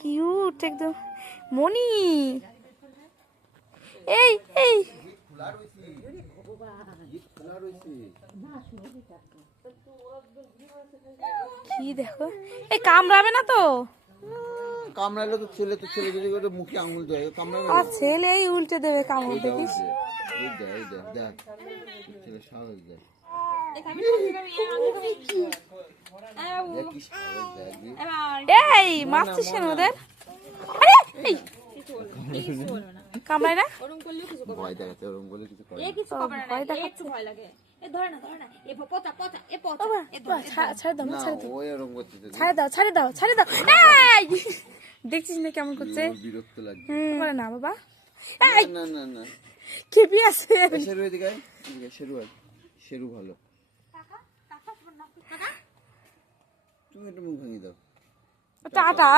Cute একদম মনি। এই এই কি দেখো, এই কামড়াবে না তো? কামড়ালে তো ছেলে যদি করে মুখে আঙুল দেয় কামড়াবে আর ছেলে এই উল্টে দেবে কামড়, দেখিস? ছেলে সাহস দেয়। এই মারছিস কেন ওদের? কামড়ায় না? ভয় দেখাচ্ছে, ওরকম বলে কিছু করে ভয় দেখাচ্ছে। দেখছিস না কেমন করছে? বিরক্ত লাগছে না বাবা, না না না খেপি আছে। শেরু এদিকে শেরু ভালো। তুমি একটু মুখ ভাঙিয়ে দাও। টাটা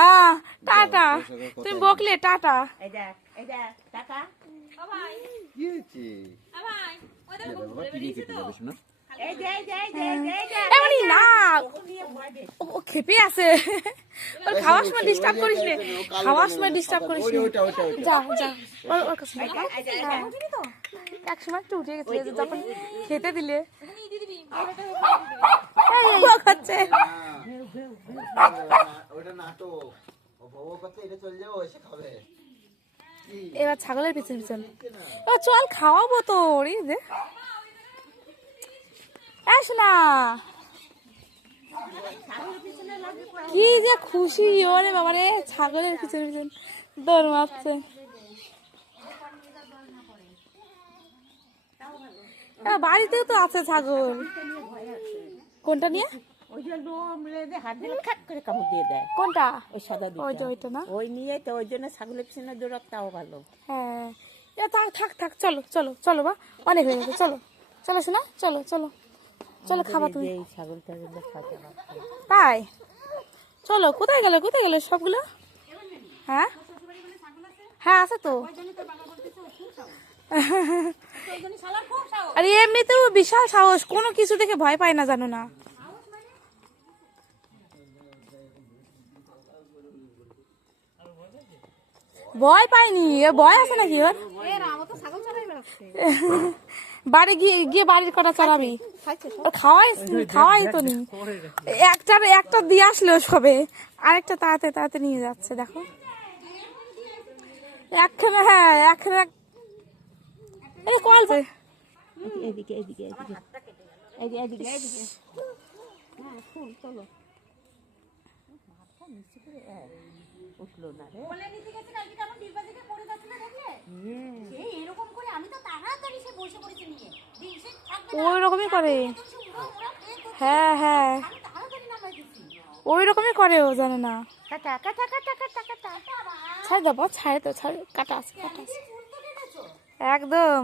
টাটা, তুমি বকলে টাটা। কি হয়েছে? না ও খেপে আছে, ওর খাওয়ার সময় ডিস্টার্ব করিস নে, খাওয়ার সময় ডিস্টার্ব করিস নে। যা যা ওর কাছে। এক সময় একটু উঠে গেছিল যখন খেতে দিলে খাচ্ছে। এবার ছাগলের পিছন পিছন চল, খাওয়াবো তো। শোনা কি যে খুশি ওরে বাবা রে, ছাগলের পিছন পিছন দৌড় মারছে। বাড়িতেও তো আছে ছাগল। কোনটা নিয়ে? কোনটা? ওইটা না, ওই নিয়ে তো ওই জন্য ছাগলের পিছনে দৌড়াতেও ভালো। হ্যাঁ থাক থাক, চলো চলো চলো বা, অনেক হয়ে গেছে, চলো চলো শোনা, চলো চলো চলো খাবা তুমি। ছাগলটা তাই চলো। কোথায় গেল সবগুলো? হ্যাঁ হ্যাঁ আছে তো। আরে এমনিতেও বিশাল সাহস, কোনো কিছু দেখে ভয় পায় না, জানো না? ভয় পাইনি, ভয় আছে নাকি ওর? বাড়ি গিয়ে বাড়ির কটা চড়াবি? খাওয়াই তো নি। একটা দিয়ে আসলো সবে, আরেকটা তাড়াতে নিয়ে যাচ্ছে। দেখো একখানে, হ্যাঁ একখানে কল। এদিকে এদিকে এদিকে এদিকে এদিকে চলো। উঠলো না রে, ওই রকমই করে। হ্যাঁ হ্যাঁ ওই রকমই করে, ও জানে না। ছাড় দেবো, ছাড়ে তো, ছাড়, কাটা আছে একদম।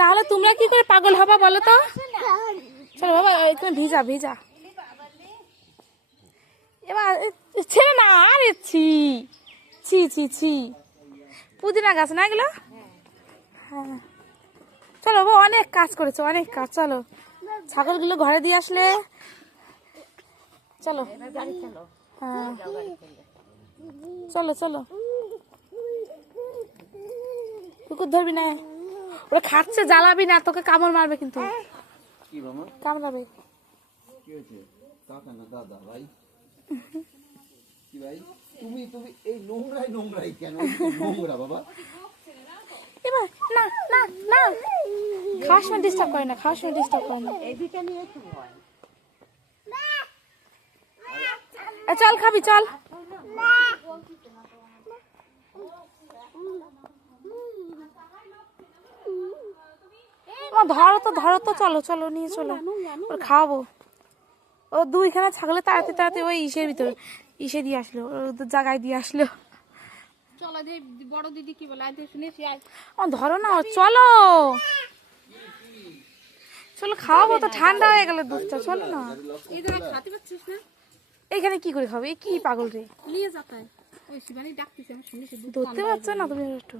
না হলে তোমরা কি করে পাগল হবা বলো তো? চলো বাবা, তুমি ভিজা ভিজা। এবার ছেড়ে না, আরে ছি ছি ছি ছি, পুদিনা গাছ না এগুলো? হ্যাঁ চলো বাবা, অনেক কাজ করেছো, অনেক কাজ। চলো ছাগলগুলো ঘরে দিয়ে আসলে চলো। হ্যাঁ চলো চলো, কুকুর ধরবি না, ওরা খাচ্ছে, জ্বালাবি না, তোকে কামড় মারবে কিন্তু। কামড়াবে। কি হয়েছে? কাকা না দাদা ভাই? কি ভাই তুমি এই নোংরাই কেন? নোংরা বাবা। এবার না না না, খাওয়ার সময় ডিস্টার্ব করে না, খাওয়ার সময় ডিস্টার্ব করে না। চল খাবি, চল। ধরো তো, চলো চলো নিয়ে চলো, ওর খাওয়াবো। ও দুইখানা ছাগলে তাড়াতে ওই ইসে দিয়ে আসলো, জায়গায় দিয়ে আসলো। বড় দিদি কি বলে ধরো না, চলো চলো খাওয়াবো তো, ঠান্ডা হয়ে গেল দুধটা, চলো না। এখানে কি করে খাবে? কি পাগল রে, ধরতে পারছো না তুমি একটু?